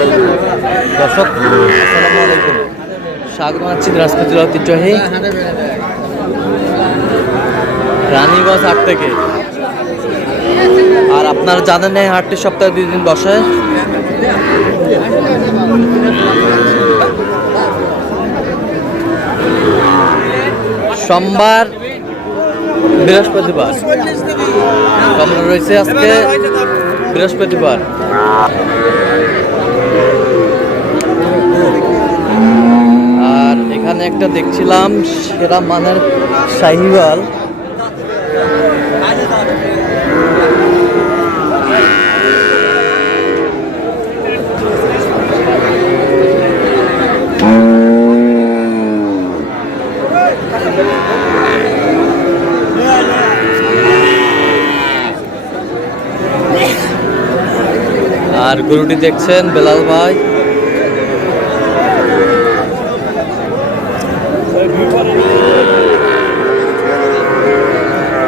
দর্শক আসসালামু আলাইকুম, স্বাগত জানাচ্ছি দিনাজপুর ঐতিহ্যবাহী রানীগঞ্জ হাট থেকে। আর আপনারা জানেন এই হাটটি সপ্তাহে 2 দিন বসে। সোমবার, বৃহস্পতিবার কমলা রয়েছে আজকে বৃহস্পতিবার। আর এখানে একটা দেখছিলাম সেরা মানের শাহিওয়াল, আর গরুটি দেখছেন বেলাল ভাই।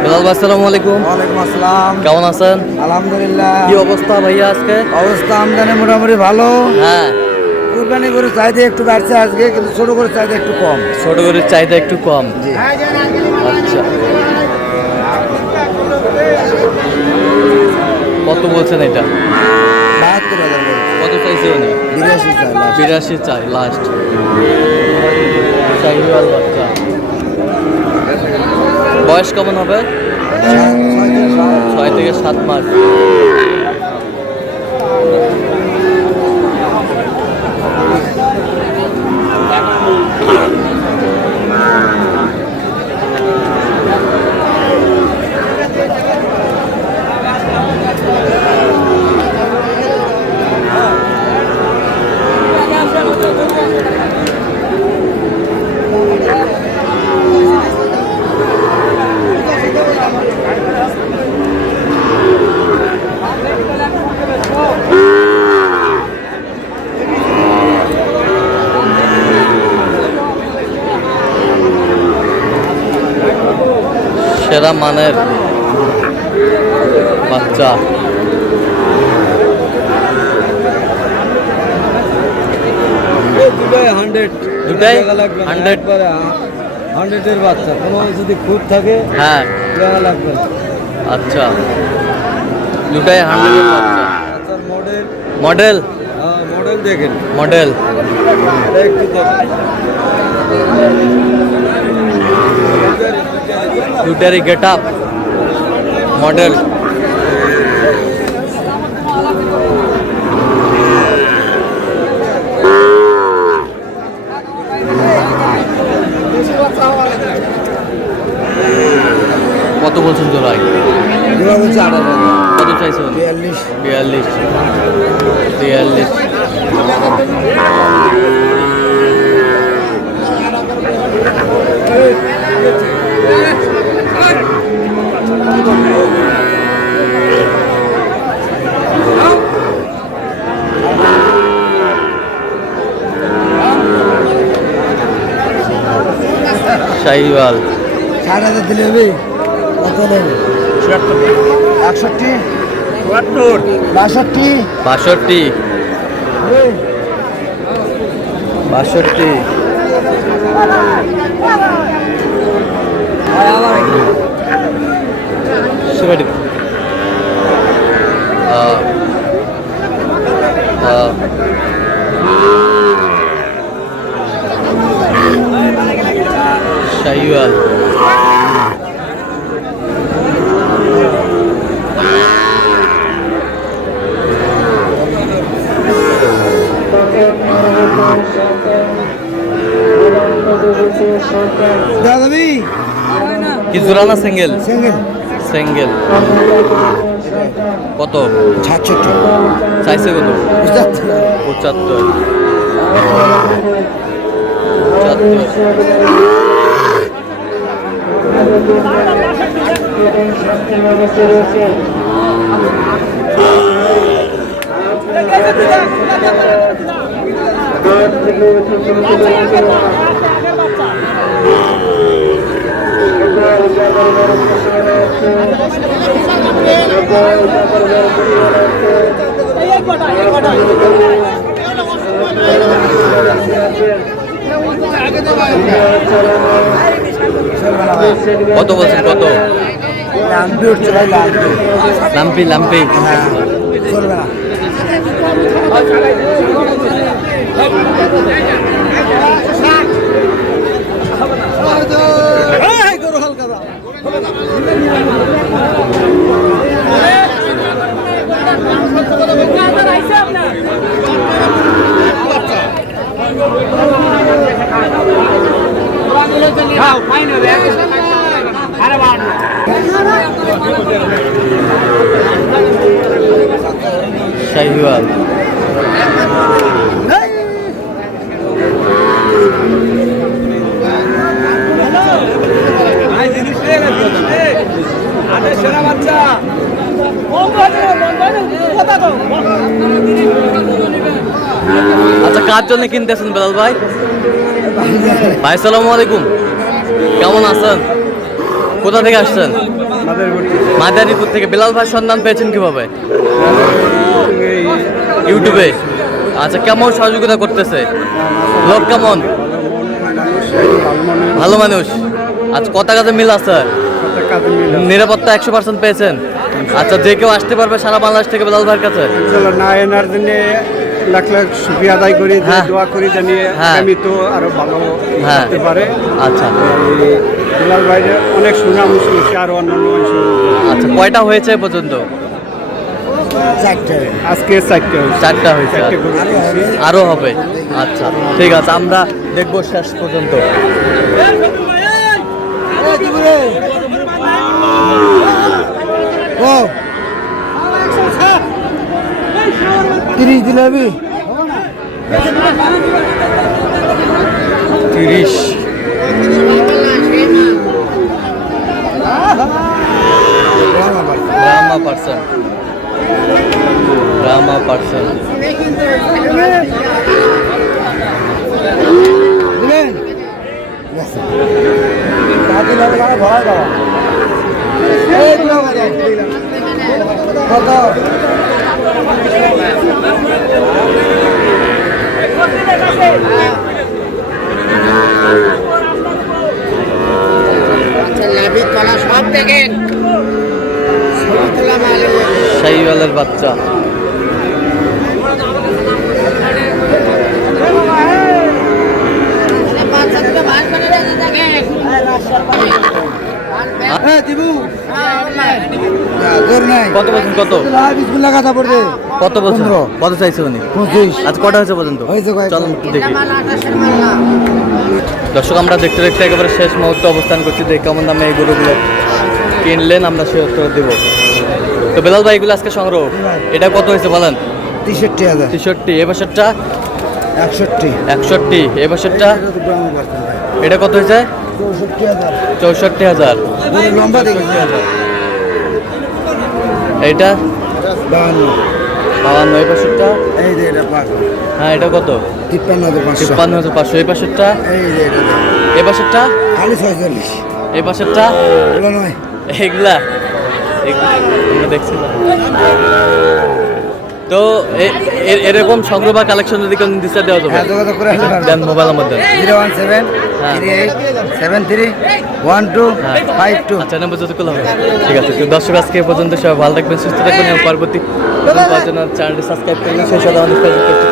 বেলাল ভাই আসসালামু আলাইকুম। ওয়ালাইকুম আসসালাম। কেমন আছেন? আলহামদুলিল্লাহ। কি অবস্থা ভাইয়া আজকে? অবস্থা আমদানি মোটামুটি ভালো। হ্যাঁ, কুরবানি গরু চাহিদা একটু বাড়ছে আজকে, কিন্তু ছোট গরুর চাহিদা একটু কম। ছোট গরুর চাহিদা একটু কম। জি। আচ্ছা, কত বলছেন এটা? 72,000 করে। কত চাইছে উনি? 82 চাই last। 82 চাই লাস্ট। শাহিওয়াল বাচ্চা, বয়স কেমন হবে? 6 থেকে 7 মাস। সেরা মানের বাচ্চা। দুটাই 100। দুটাই 100 করে 100 এর বাচ্চা। কোনো যদি খুঁত থাকে হ্যাঁ, টাকা লাগবে না। আচ্ছা, দুটাই 100 এর বাচ্চা। আচ্ছা, মডেল মডেল মডেল দেখেন। মডেল এটা একটু দেখেন। দুটারই গেট আপ মডেল। কত বলছেন জোড়াই? জোড়া বলছে 28,000। কত চাইছেন? 42। 42। শাহিওয়াল 60,000 দিলে হবে। কত নেবে? 61, 62, 62। Seperti itu. Syaiwal. দাদাবি কি জোড়া না সিঙ্গেল? সিঙ্গেল। সিঙ্গেল কত? 66 চাইছে কত? 75। 75। কত বলছেন কত? লাম্পি উঠছে ভাই, লাম্পি। লাম্পি লাম্পি হ্যাঁ, চলবে না। শাহিওয়াল। আচ্ছা, কার জন্য কিনতেছেন বেলাল ভাই? ভাই সালামু আলাইকুম, কেমন আছেন? কোথা থেকে আসছেন? মাদারীপুর থেকে। বেলাল ভাই সন্ধান পেয়েছেন কিভাবে? ইউটিউবে। আচ্ছা, কেমন সহযোগিতা করতেছে? লোক কেমন? ভালো মানুষ। আচ্ছা, কত কাজে মিল আছে? নিরাপত্তা 100% পেয়েছেন? আচ্ছা, যে কেউ আসতে পারবে সারা বাংলাদেশ থেকে বেলাল ভাইয়ের কাছে? না, এনার জন্য লাখ লাখ শুকরিয়া আদায় করি, দোয়া করি জানিয়ে আগামী তো আরো ভালো হতে পারে। আচ্ছা, বেলাল ভাইয়ের অনেক সুনাম শুনছি আর অন্যান্য মানুষ। আচ্ছা, কয়টা হয়েছে এ পর্যন্ত? আজকে চারটা হয়েছে, আরো হবে। আচ্ছা, ঠিক আছে, আমরা দেখবো শেষ পর্যন্ত। ও 30 দিলে আমি 30 Brahma person. দিলেন দাদি লাগে মানে ভয় দাও। এই দিলাম কত? সব দেখেন শাহিওয়ালের বাচ্চা। কত বলছেন? কত কত বলছেন? কত চাইছে উনি? 25। আজ কটা হয়েছে পর্যন্ত? চল দেখি। দর্শক, আমরা দেখতে দেখতে একেবারে শেষ মুহূর্তে অবস্থান করছি। দেখে কেমন দামে এই গরুগুলো কিনলেন আমরা সে উত্তর দেব। তো বেলাল ভাই, এগুলো আজকে সংগ্রহ। এটা কত হয়েছে বলেন? 63,000। 63। এ বছরটা 61। 61। এ বছরটা এটা কত হয়েছে? 64,000। লম্বা দেখি। এইটা 52। 52। এই বছরটা? এই যে এটা পাঁচ। হ্যাঁ, এটা কত? 53,500। 53,500। এই বছরটা? এই যে এটা এই বছরটা? খালি 46। এই বছরটা? এগুলো নয়। এগুলা আমরা দেখছি। তো এরকম সংগ্রহ বা কালেকশন যদি কোনো দিতে দেওয়া যাবে? হ্যাঁ, যোগাযোগ করে আসতে পারবেন। দেন মোবাইলের মধ্যে 01738731252। আচ্ছা, নাম্বার যত করলাম। ঠিক আছে, তো দর্শক, আজকে এ পর্যন্ত সবাই ভালো থাকবেন, সুস্থ থাকবেন এবং পরবর্তী চ্যানেলটি সাবস্ক্রাইব করবেন, সেই সাথে আমাদের ফেসবুক পেজটি